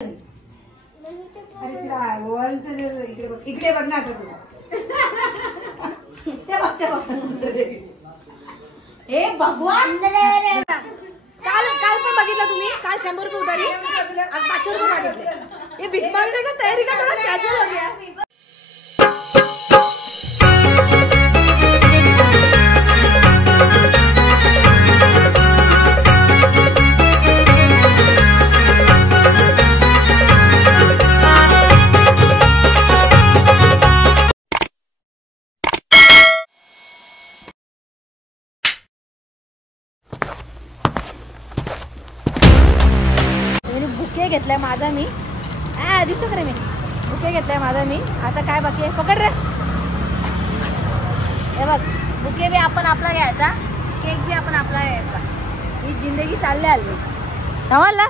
अरे तिला इकडे बघ ना आता तुला ते बघ हे भगवान काल पण बघितलं तुम्ही काल 100 रुपये उधारी आज 500 रुपये मागितले हे बिग मागणे का तयारी का थोड़ा कॅज्युअल हो गया बुके घेतलाय माझा मी दिसतो खरे मी बुके घेतलाय माझा मी आता काय बाकी आहे पकड रे हे बघ बुके भी आपण आपला घ्यायचा केक भी आपण आपला घ्यायचा ही जिंदगी चालली आली समजला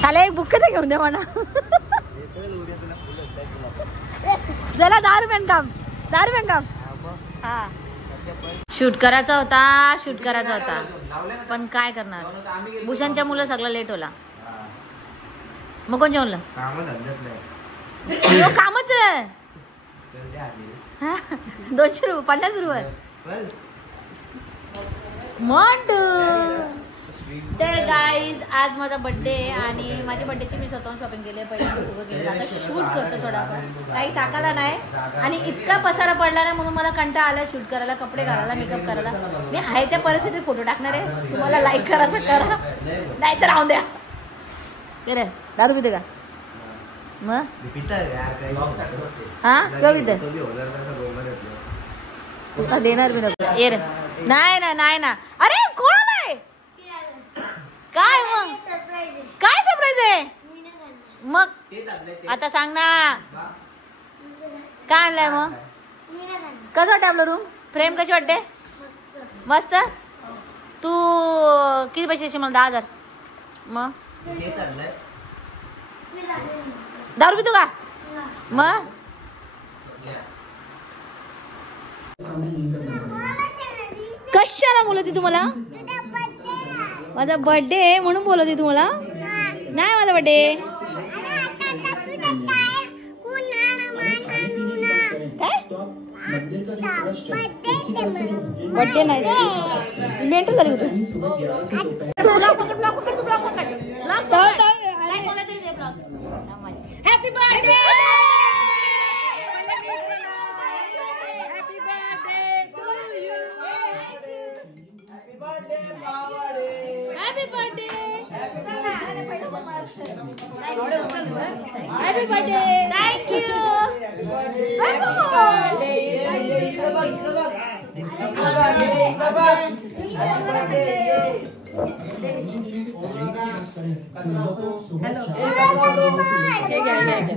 साला एक बुके तर घेऊन दे मला जरा 10 रुपयान काम हा शूट करायचा होता पण काय करणार भूषणच्या मुलं सगळं लेट होला मग कोण जेवलं कामच आहे 200 रुपये 50 रुपये मग तर गाईज आज माझा बर्थडे आणि माझ्या बर्थडेची मी स्वतःहून शॉपिंग केली पहिले आता शूट करतो थोडाफार काही टाकायला नाही आणि इतका पसारा पडला ना म्हणून मला कंटाळा आला शूट करायला कपडे घालायला मेकअप करायला मी आहे त्या परिस्थितीत फोटो टाकणार आहे तुम्हाला लाईक करायचं करा नाही तर राहून द्या रे दारू पिते का मग हा किंवा पिते तुला देणार मी नको ये रे नाही ना अरे कोण नाही काय मग काय सरप्राईज आहे मग आता सांग ना काय आणलंय मग कसं वाटतं आपलं रूम फ्रेम कशी वाटते मस्त तू किती पैसे देशील मला 10,000 मग दारू पितो का मग कशाला बोलत तुम्हाला माझा बर्थडे आहे म्हणून बोलत तुम्हाला नाही माझा बर्थडे काय बर्थडे नाही मेंटल झाली होती happy birthday Happy birthday! Happy birthday! Thank you!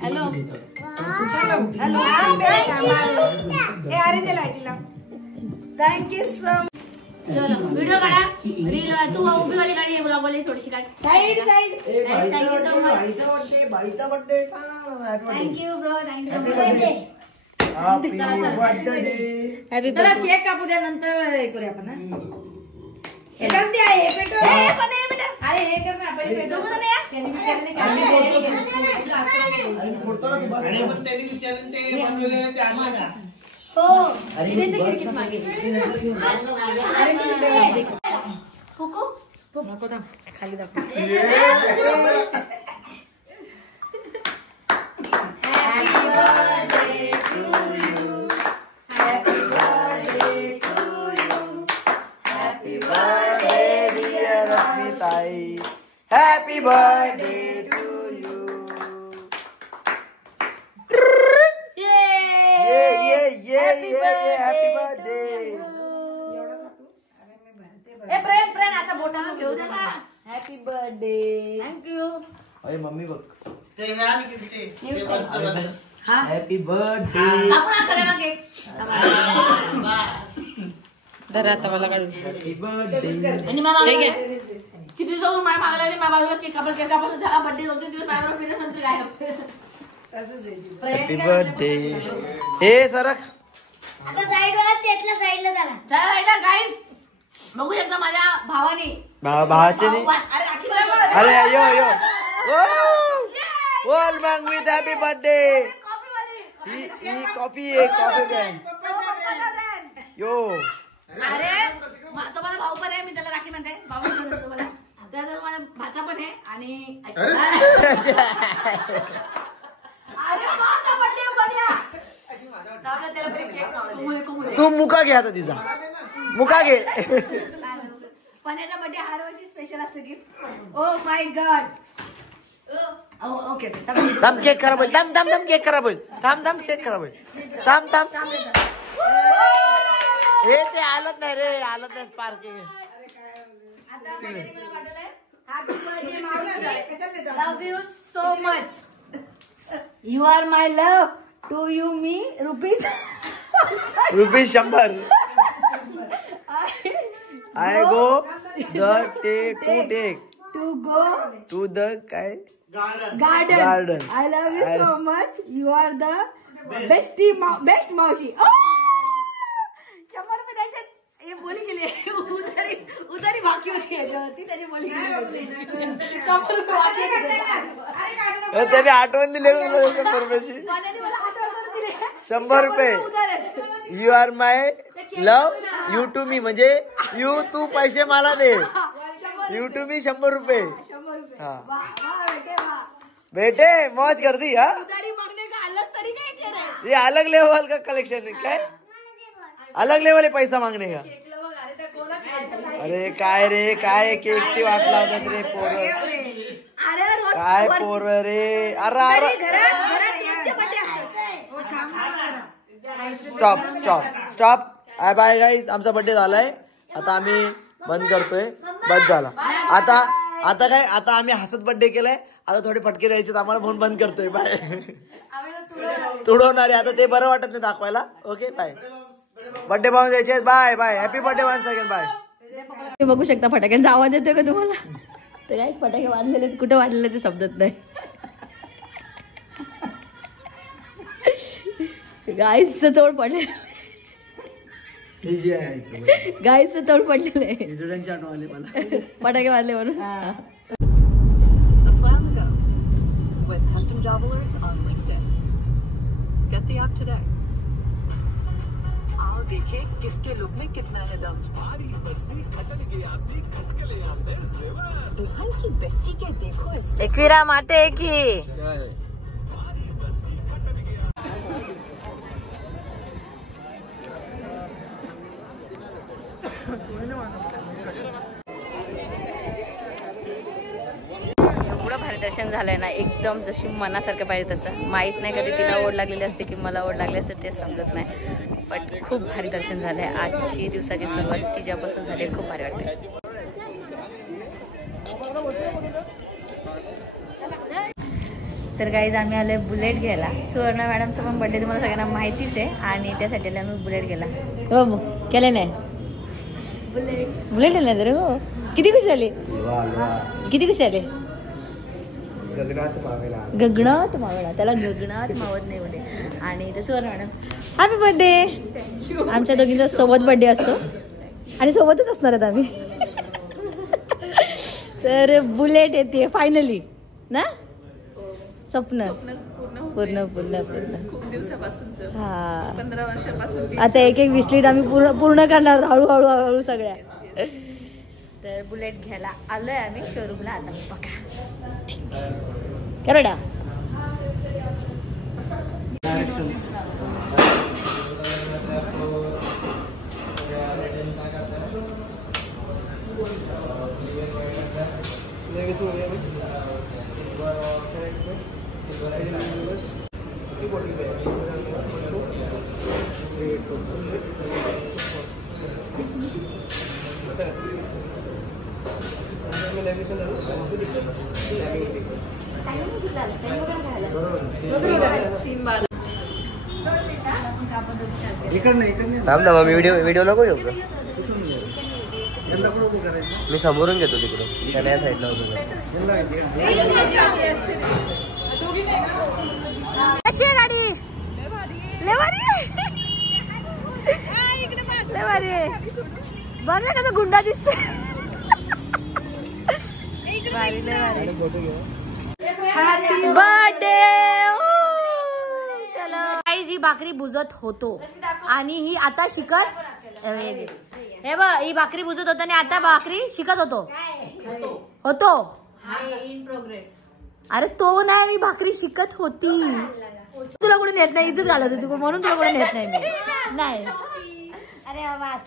Hello. Thank you so much. चलो वीडियो काढा रील तू उभी वाली गाडी ब्लॉग वाली थोडीशी काढ साइड थँक्यू सो मच बाईचा birthday thank you bro thank you happy birthday चला केक कापू द्या नंतर हे करूया आपण हे करते आहे पेटो अरे हे कर ना पहिले पेटो को नाही त्यांनी विचारले काय फोडतो ना तू बस अरे पण त्यांनी विचारले ते बनवले ते आणले हो इथे ते किती मागे अरे फुकू नको थांब खाली दाखव happy birthday to you happy birthday to you happy birthday dear Rashmitai happy birthday to you Happy birthday. ए प्रेम आता बोटाला घेऊ दे ना हॅपी बर्थडे थँक्यू अरे मम्मी बघ ते हे आणि किती हां हॅपी बर्थडे कापून आणला ना केक तर आता मला काढून हॅपी बर्थडे आणि मामा किती दिवस माय मागला आणि मामाला केक कापला झाला बर्थडे 2-3 दिवस मायावर फिरत नंतर काय हॅपी बर्थडे हे सरक आता साइडवर त्यातल्या साइडला झाला चला राईट गाईस बघू शकता माझ्या भावाने भावाचे नाही अरे अरे यो बोल मग with happy birthday. He coffee आहे, कॉफी ब्रँड यो. अरे तो माझा भाऊ पण आहे, मी त्याला राखी म्हणते. भाऊ मला त्याचा माझा भाचा पण आहे. आणि अरे माझा बर्थडे बढिया. तू मुका घे आता तिचा, मुका घे. पण्याचा बर्थडे हर वर्षी स्पेशल असतं gift. Oh my God. Okay थांब केक खराब होईल. थांब थांब थांब केक खराब होईल. थांब थांब केक खराब होईल. थांब थांब. हे ते आलत नाही रे, आलत नाही sparking. Love you so much. You are my love. To you me rupees 100. I go to go to the काय garden. I love you so much. You are the best मावशी. 100 रुपये द्यायचे. हे बोली गेली. उधारी बाकी होती याच्यावरती, त्याची बोली गेली. 100 रुपये बाकी होते. त्याने आठवण दिले 100 रुपयाची. मला आठवण दिले 100 रुपये. You are my love. You to me म्हणजे यू तू पैसे मला दे. यू टू मी 100 रुपये. 100 रुपये. बेटे मौज कर दी. हा उधारी मागने का अलग तरीका है तेरा. ये अलग लेवल का कलेक्शन है. काय अलग लेवल है पैसा मागने का. अरे काय रे, काय केकची वाट लावतात रे पोर. काय पोर रे. अरे stop stop stop. Bye guys, आमचा बर्थडे झालाय. आता आम्ही बंद करतोय. बंद झाला आता. आता काय, आता आम्ही हसत बर्थडे केलाय. आता थोडे फटके द्यायचे आम्हाला म्हणून बंद करतोय. बाय. तुडवणारे आता ते बरं वाटत नाही दाखवायला. Okay bye. बर्थडे पाहून द्यायचे. Bye bye. Happy birthday once again. Bye. बघू शकता फटाक्यांचा आवाज येतोय का तुम्हाला. तर काय फटाके वाजलेले, कुठे वाजलेले ते समजत नाही. गाईचं तोड पडले. गाईचं तोड पडलेलं आहे. फटाके वाजले म्हणून. देखिए किसके लुक में कितना है दम. दुल्हन की बेस्टी के देखो इसमें. एकविरा माते की एवढं भारी दर्शन झालंय ना, एकदम जशी मनासारखं पाहिजे तसं. माहित नाही कधी तिला ओढ लागलेली असते की मला ओढ लागली असते, ते समजत नाही. बट खूप भारी दर्शन झालंय. आजची दिवसाची सुरुवात तिच्यापासून झाली. खूप भारी वाटते. तर गाईज आम्ही आलोय बुलेट घ्यायला. सुवर्णा मॅडमचा पण बर्थडे तुम्हाला सगळ्यांना माहितीच आहे. आणि त्यासाठी आम्ही बुलेट गेला. हो केले नाही बुलेट आले तर. हो किती खुशी झाली. किती खुशी झाली. गगनात मावळा. त्याला गगनात मावत नाही बोले. आणि ते सुवर्ण मॅडम हॅपी बर्थडे. आमच्या दोघींचा सोबत बर्थडे असतो आणि सोबतच असणार आहेत आम्ही. तर बुलेट येते फायनली ना. स्वप्न पूर्ण पूर्ण पूर्ण खूप दिवसापासून. हा 15 वर्षापासून. आता एक एक 20 लीट आम्ही पूर्ण करणार हळूहळू हळूहळू सगळ्या. तर बुलेट घ्यायला आलोय आम्ही शोरूमला. आता बघा करोडा. थांब ना मग व्हिडिओ नको घेऊ. मी समोरून घेतो तिकडून. त्याला या साईडला होतो. कशी आहे गाडी. लय भारी आहे. बघ ना कसं गुंडा दिसतोय. हॅपी बर्थडे भाकरी बुजत होतो आणि ही आता शिकत हे बघ ही भाकरी बुजत होतो आणि आता भाकरी शिकत होतो इन प्रोग्रेस. अरे तो नाही मी भाकरी शिकत होती. तुला कुठे नेत नाही इथंच घालत होती म्हणून तुला कुठे नेत नाही मी नाही.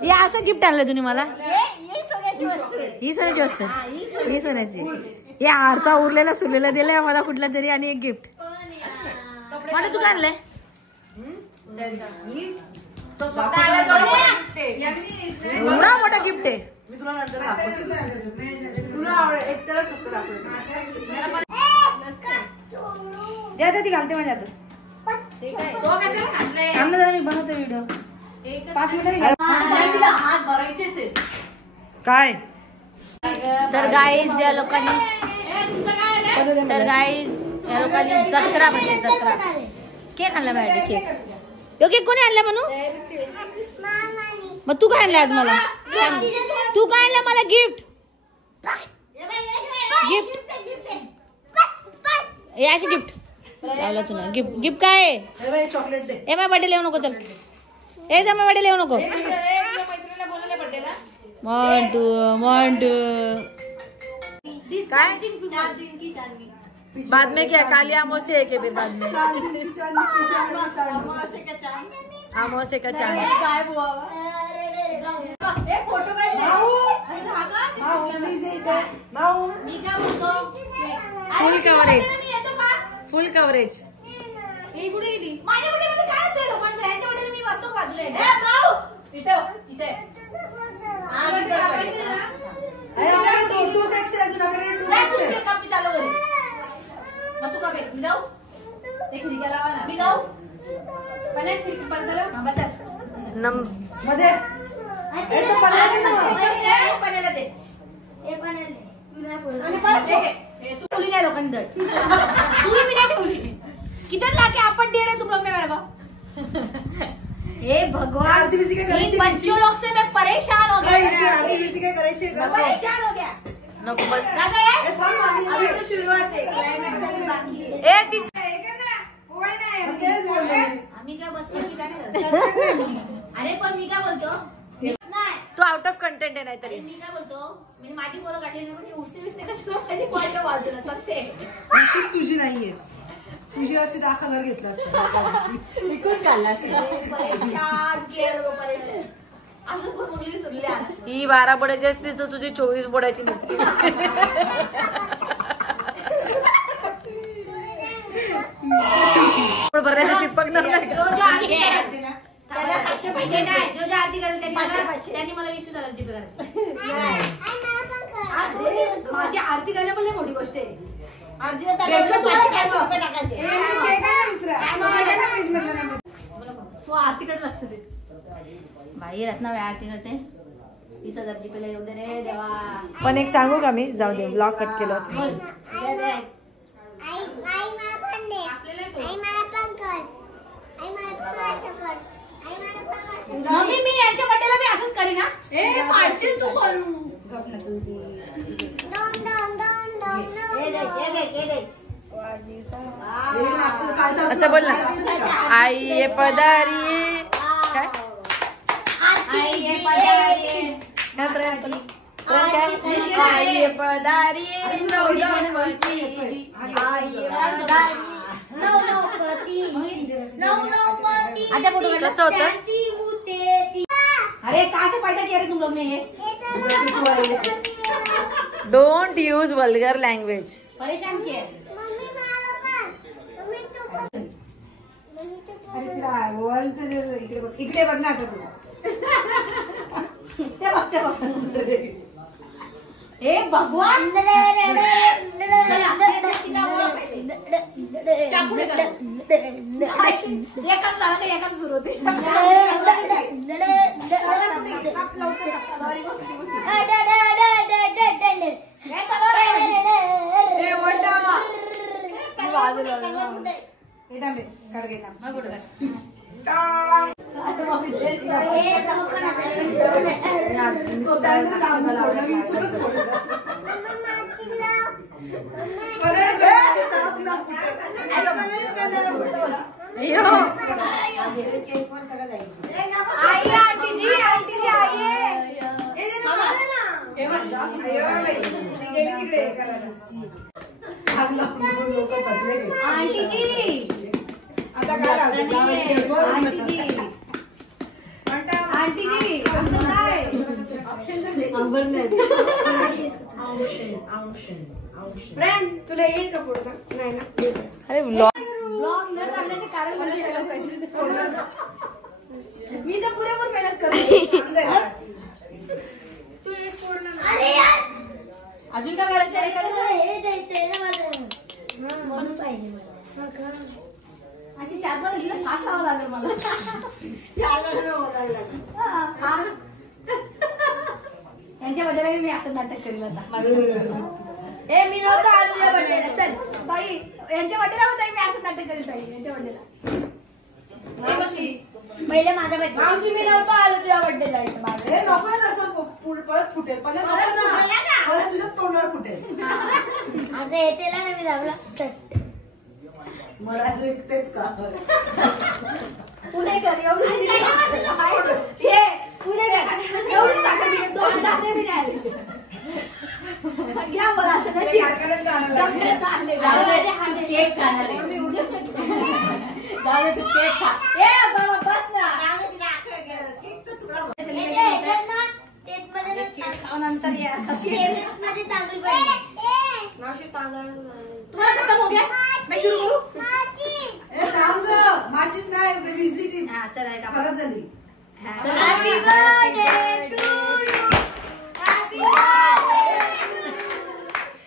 हे असं गिफ्ट आणलं तुम्ही मला. ही सोन्याची वस्तू ही सोन्याची. हे हारचा उरलेला सुरलेला दिलाय मला कुठला तरी आणि एक गिफ्ट. मला तू काय आणलंय. एवढा मोठा गिफ्ट आहे. मी तुला नंतर तुला एकट्यालाच फक्त द्या ती घालते माझ्या हातात. जरा मी बनवतो व्हिडिओ 5 मिनिटं. काय तर गाईज या लोकांनी जत्रा म्हणते जत्रा. केक आणला माझ्या केक. यो केक कोणी आणला म्हणू. मग तू काय आणलं आज मला. तू काय आणलं मला गिफ्ट. हे अशी गिफ्ट लावला तू ना. गिफ्ट काय आहे. चॉकलेट दे. ए माझ्या बर्थडे येऊ नको. चल ए जा माझ्या बर्थडे येऊ नको. मंटू काय बाद में क्या काली अमावस्या है के फिर बाद में अमावस्या का चांद. फुल कव्हरेज फुल कव्हरेज. किधर लाके आपट दे रहे तुम लोग मेरे को. हे भगवान इन बच्चों लोग से मैं परेशान हो गया. परेशान हो गया. नको बस दादा अभी तो शुरुआत है. आम्ही काय बसलो की काय नाही. अरे पण मी काय बोलतो तू आउट ऑफ कंटेंट आहे नाही तरी. मी काय बोलतो मी माझी पोरं काढली नाही उसने कसं माझी पोरं बाजूला सत्ते. तुझी नाहीये. तुझी असती तर अख्खा घर घेतलं असतं. विकून काढला ही 12 बोडायची असती तर तुझी 24 बोडायची निघते. भरण्याचं चिपकणार नाही. जो आरती करेल त्यांनी मला 20,000 जीपे करायची. माझी आरती करणं पण मोठी गोष्ट आहे. आरतीकडे लक्ष दे बाई. रत्ना आरती करते 20,000 जीपीला येऊ दे रे देवा. पण एक सांगू का मी जाऊ दे ब्लॉग कट केलं असं. मम्मी मी यांच्या बड्डेला मी असंच करीन ना. ए पाडशील तू करू गप ना तू. असं बोल ना. आई ये पदारी काय आई ये पदारी आई ये पदारी कसं होतं. अरे कहाँ से पैदा किया रे तुम लोग ने ये. Don't use vulgar language. परेशान किया. इकडे बघ ना. हे भगवान एकाच सुरू होते. आई आंटीजी आंटीजी आइए फ्रेंड तुला येईल का पुढं? नाही ना. अरे व्लॉग ब्लॉग न चालण्याचे कारण म्हणजे मी तर पुरेपूर मेहनत करते. तू एक पूर्ण अजून काय करायचं आहे? अशी 4-5 दिवस फास्ट लावावं लागेल मला. त्यांच्या बड्डेला मी असं नाटक करेल आता. ए मी नव्हतं आलो तुझ्या बड्डेला. चल ताई यांच्या बड्डेला होता मी असं नाटक करेल ताई यांच्या बड्डेला. पहिले माझा बड्डे मावशी मी नव्हतं आलो तुझ्या बड्डेला. नको ना तसं परत फुटेल परत तुझ्या तोंडावर फुटेल. आता येतेला ना मी लागला मला तेच का पुणे कर एवढी पुणे कर एवढी ताकद दिली 2 दाते बी नाही आले. घ्या मला केक खाणार केक खा. ए बाबा बस ना नंतर तुम्हाला खत्म हो गया मैं शुरू करू. माझीच नाही बिजली ती चला खराब झाली. Happy birthday to you happy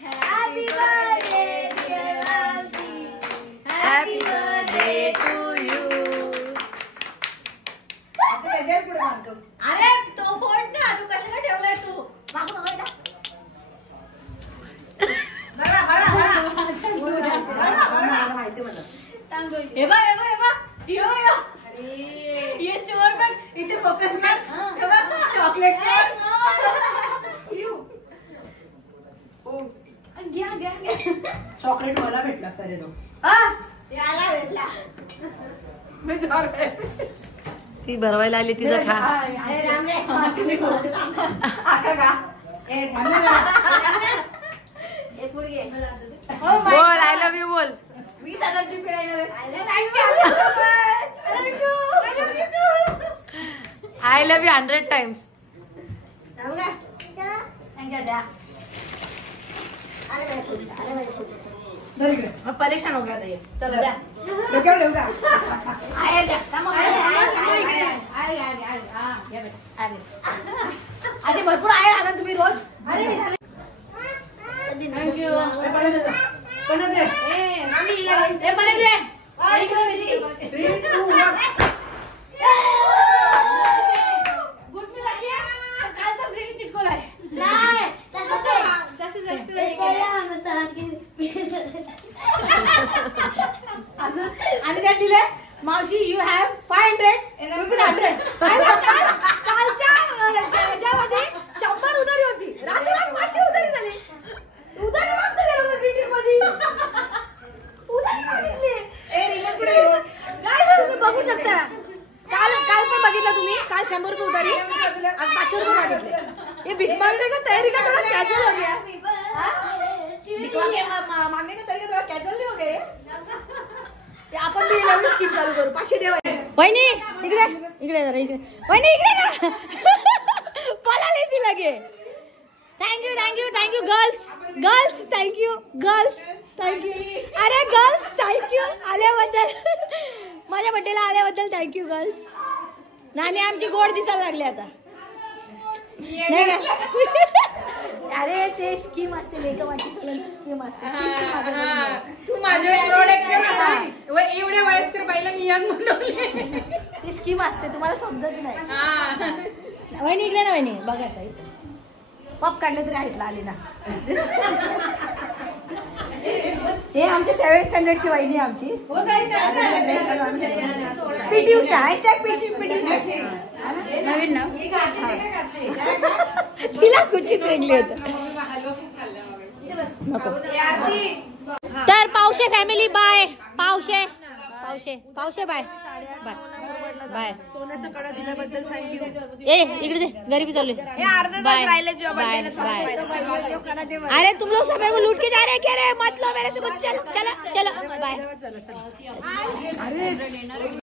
happy birthday dear aunty happy birthday to you. अरे तो फोन ना तू कशाला ठेवलाय तू मागून हवंय ना. हे बघ ये चोर बघ इथे फोकस कर. हे बघ चॉकलेट घ्या चॉकलेट मला भेटला खरे तो. याला भेटला. ती भरवायला आली तिचं खा. बोल आय लव्ह यू बोल. 20,000 फिरायला आय लव्ह यू 100 times. परेशान हो गया था ये. चलो द्या. आयर द्या. असे भरपूर आयर आणा तुम्ही रोज. थँक्यू. आणि त्या दिले मावशी यू हॅव 500 रुपीज 100. कालच्या ह्याच्यामध्ये 100 उधारी होती. रात्री 500 उधारी झाली. उधारी मागतो गेलो ग्रीटिंग मध्ये. उधारी मागितली. काय तुम्ही बघू शकता. काल पण बघितलं तुम्ही. काल 100 रुपये उधारी आज 500 रुपये मागितले. ये भीक मांगने का तैयारी का थोड़ा कैजुअल हो गया. मांगने का तरीका थोड़ा कैजुअल नहीं हो गया. आपण भी नवीन स्कीम चालू करू. 500 देवा. वहिनी इकडे इकडे जरा इकडे. वहिनी इकडे ना. पळाली ती लगे. Thank you girls thank you girls thank you. अरे गर्ल्स थँक्यू आल्याबद्दल. माझ्या बड्डेला आल्याबद्दल थँक्यू गर्ल्स. नानी आमची गोड दिसायला लागली आता. नाही का. अरे ते स्कीम असते मेकअपची सगळ्यांची स्कीम असते. तू माझे प्रोडक्ट एवढ्या वयस्कर बाईला मी यंग बनवले. ती स्कीम असते तुम्हाला समजत नाही. वहिनी इकडे ना वहिनी बघा ताई. पप काढले तरी ऐकला आली ना. हे आमची 7th स्टँडर्डची वहिनी आमची. पीटी उषा #पीटी उषा नवीन नाव. तिला कुठचीच वेगळी होत नको. तर Pawshe family bye. Pawshe Pawshe bye bye bye. सोन्याचं कडा दिल्याबद्दल थँक्यू. इकडे दे घरी भी चालू बाय बाय बाय. अरे तुम लोग सब मेरे को लूट के जा रहे हैं क्या रे? मत लो मेरे से कुछ. चलो चलो चलो बाय. चला चला. अरे